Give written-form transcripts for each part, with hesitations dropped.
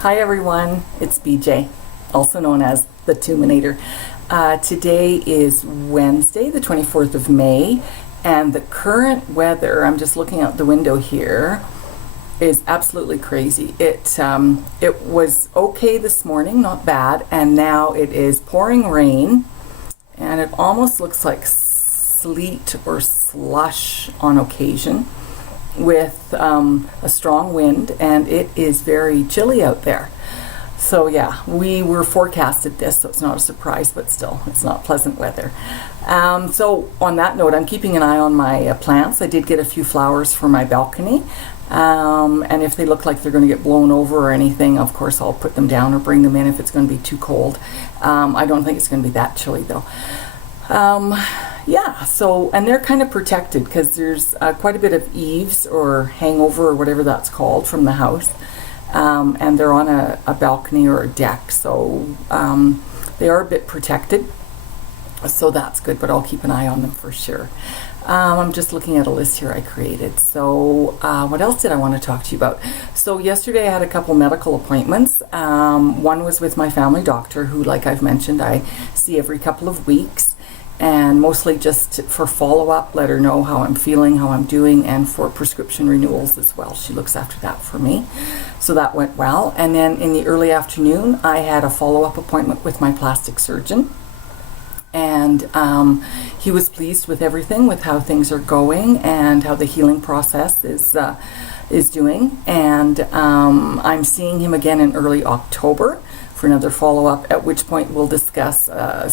Hi everyone, it's BJ, also known as the Tuminator. Today is Wednesday, the 24th of May, and the current weather, I'm just looking out the window here, is absolutely crazy. It was okay this morning, not bad, and now it is pouring rain, and it almost looks like sleet or slush on occasion, with a strong wind, and it is very chilly out there. So yeah, we were forecasted this, so it's not a surprise, but still, it's not pleasant weather. So on that note, I'm keeping an eye on my plants. I did get a few flowers for my balcony, and if they look like they're going to get blown over or anything, of course I'll put them down or bring them in if it's going to be too cold. I don't think it's going to be that chilly though. Yeah, so, and they're kind of protected because there's quite a bit of eaves or hangover or whatever that's called from the house, and they're on a balcony or a deck, so they are a bit protected, so that's good, but I'll keep an eye on them for sure. I'm just looking at a list here I created. So what else did I want to talk to you about? So yesterday I had a couple medical appointments. One was with my family doctor, who, like I've mentioned, I see every couple of weeks, and mostly just for follow-up, let her know how I'm feeling, how I'm doing, and for prescription renewals as well. She looks after that for me. So that went well. And then in the early afternoon, I had a follow-up appointment with my plastic surgeon. And he was pleased with everything, with how things are going and how the healing process is doing. And I'm seeing him again in early October for another follow-up, at which point we'll discuss a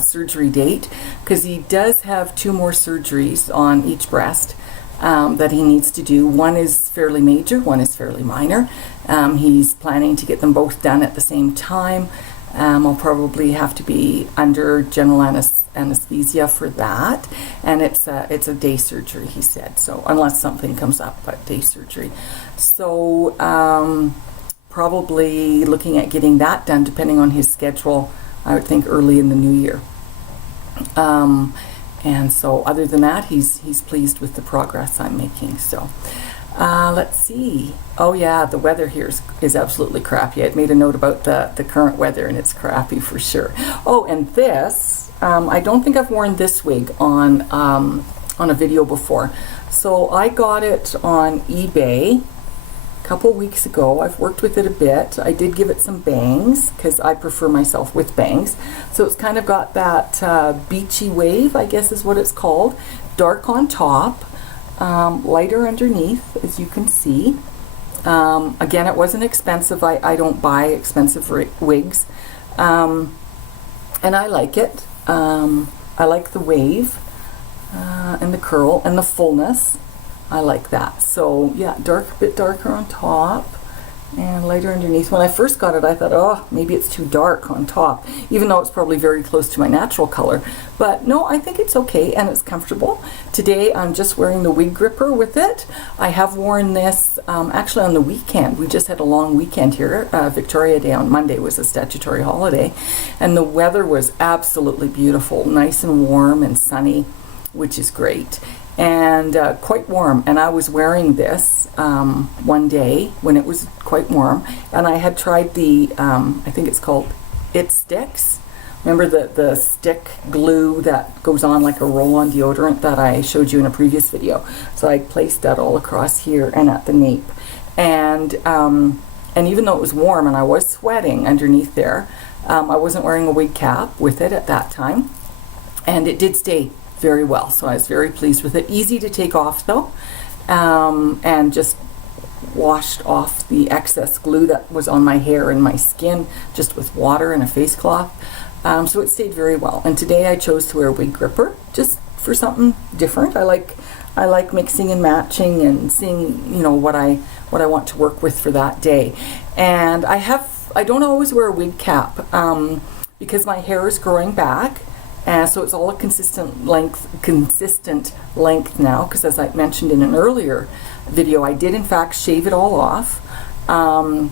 surgery date, because he does have 2 more surgeries on each breast that he needs to do. One is fairly major, one is fairly minor. He's planning to get them both done at the same time. I'll probably have to be under general anesthesia for that, and it's a day surgery, he said, so unless something comes up, but day surgery. So probably looking at getting that done, depending on his schedule, I would think early in the new year. And so other than that, he's pleased with the progress I'm making. So let's see. Oh yeah, the weather here is absolutely crappy. I'd made a note about the current weather, and it's crappy for sure. Oh, and this, I don't think I've worn this wig on a video before. So I got it on eBay a couple weeks ago. I've worked with it a bit. I did give it some bangs because I prefer myself with bangs. So it's kind of got that beachy wave, I guess is what it's called. Dark on top, lighter underneath, as you can see. Again, it wasn't expensive. I don't buy expensive wigs. And I like it. I like the wave and the curl and the fullness. I like that. So yeah, a bit darker on top and lighter underneath. When I first got it, I thought, oh, maybe it's too dark on top, even though it's probably very close to my natural color. But no, I think it's okay, and it's comfortable. Today, I'm just wearing the wig gripper with it. I have worn this actually on the weekend. We just had a long weekend here. Victoria Day on Monday was a statutory holiday, and the weather was absolutely beautiful, nice and warm and sunny, which is great. And quite warm, and I was wearing this one day when it was quite warm, and I had tried the I think it's called It Sticks. Remember the stick glue that goes on like a roll-on deodorant that I showed you in a previous video? So I placed that all across here and at the nape, and even though it was warm and I was sweating underneath there, I wasn't wearing a wig cap with it at that time, and it did stay very well, so I was very pleased with it. Easy to take off though, and just washed off the excess glue that was on my hair and my skin just with water and a face cloth. So it stayed very well. And today I chose to wear a wig gripper just for something different. I like mixing and matching and seeing, what I want to work with for that day. And I don't always wear a wig cap because my hair is growing back. And so it's all a consistent length now, because as I mentioned in an earlier video, I did in fact shave it all off, and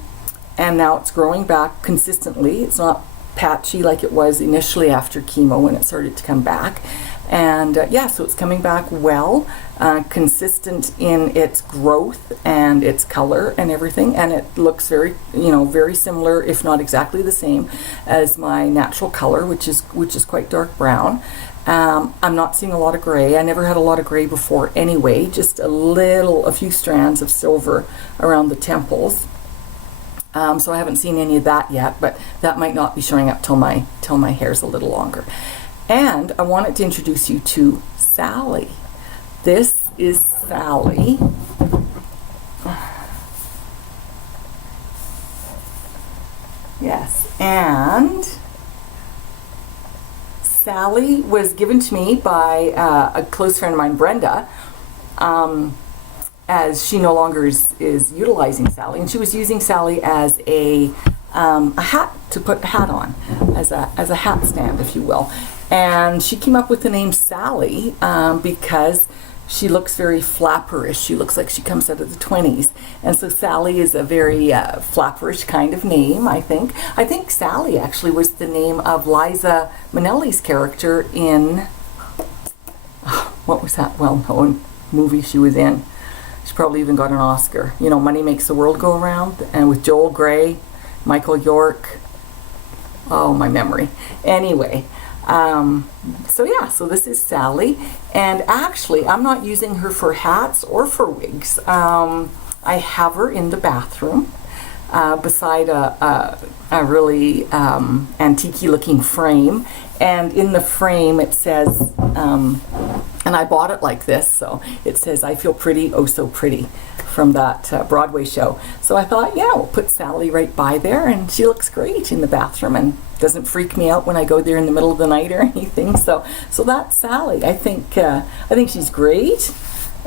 now it's growing back consistently. It's not patchy like it was initially after chemo when it started to come back, And yeah, so it's coming back well, consistent in its growth and its color and everything, and it looks very, very similar, if not exactly the same, as my natural color, which is quite dark brown. I'm not seeing a lot of gray. I never had a lot of gray before anyway, just a few strands of silver around the temples. So I haven't seen any of that yet, but that might not be showing up till my hair's a little longer. And I wanted to introduce you to Sally. This is Sally. Yes, and Sally was given to me by a close friend of mine, Brenda, as she no longer is utilizing Sally, and she was using Sally as a hat, to put a hat on, as a hat stand, if you will. And she came up with the name Sally because she looks very flapperish. She looks like she comes out of the 20s. And so Sally is a very flapperish kind of name, I think. I think Sally actually was the name of Liza Minnelli's character in, what was that well-known movie she was in? She probably even got an Oscar. Money Makes the World Go Around, and with Joel Grey, Michael York. Oh, my memory. Anyway, so this is Sally, and actually I'm not using her for hats or for wigs. I have her in the bathroom beside a really antique looking frame, and in the frame it says, and I bought it like this, so it says, "I feel pretty, oh so pretty," from that Broadway show. So I thought, yeah, we'll put Sally right by there, and she looks great in the bathroom and doesn't freak me out when I go there in the middle of the night or anything. So that's Sally. I think she's great,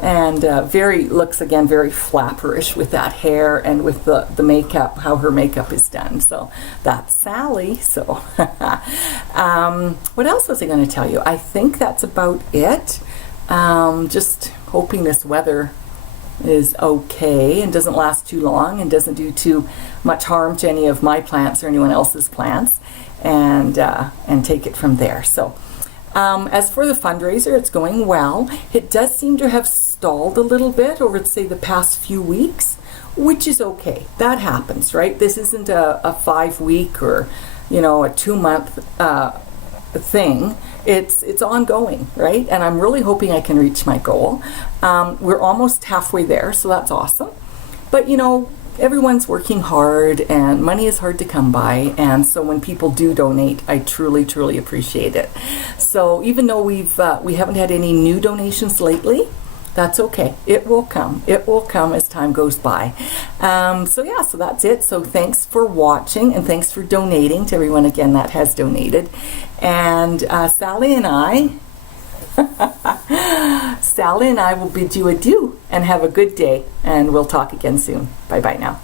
and looks again very flapperish with that hair and with the makeup, how her makeup is done. So that's Sally. So what else was I going to tell you? I think that's about it. Just hoping this weather is okay and doesn't last too long and doesn't do too much harm to any of my plants or anyone else's plants, and take it from there. So as for the fundraiser, it's going well. It does seem to have stalled a little bit over, say, the past few weeks, which is okay. That happens, right? This isn't a 5-week or a 2-month thing. It's ongoing, right? And I'm really hoping I can reach my goal. We're almost halfway there, so that's awesome. But everyone's working hard, and money is hard to come by, and so when people do donate, I truly, truly appreciate it. So even though we haven't had any new donations lately, that's okay. It will come. It will come as time goes by. So that's it. So thanks for watching, and thanks for donating to everyone again that has donated. And Sally and I will bid you adieu and have a good day, and we'll talk again soon. Bye bye now.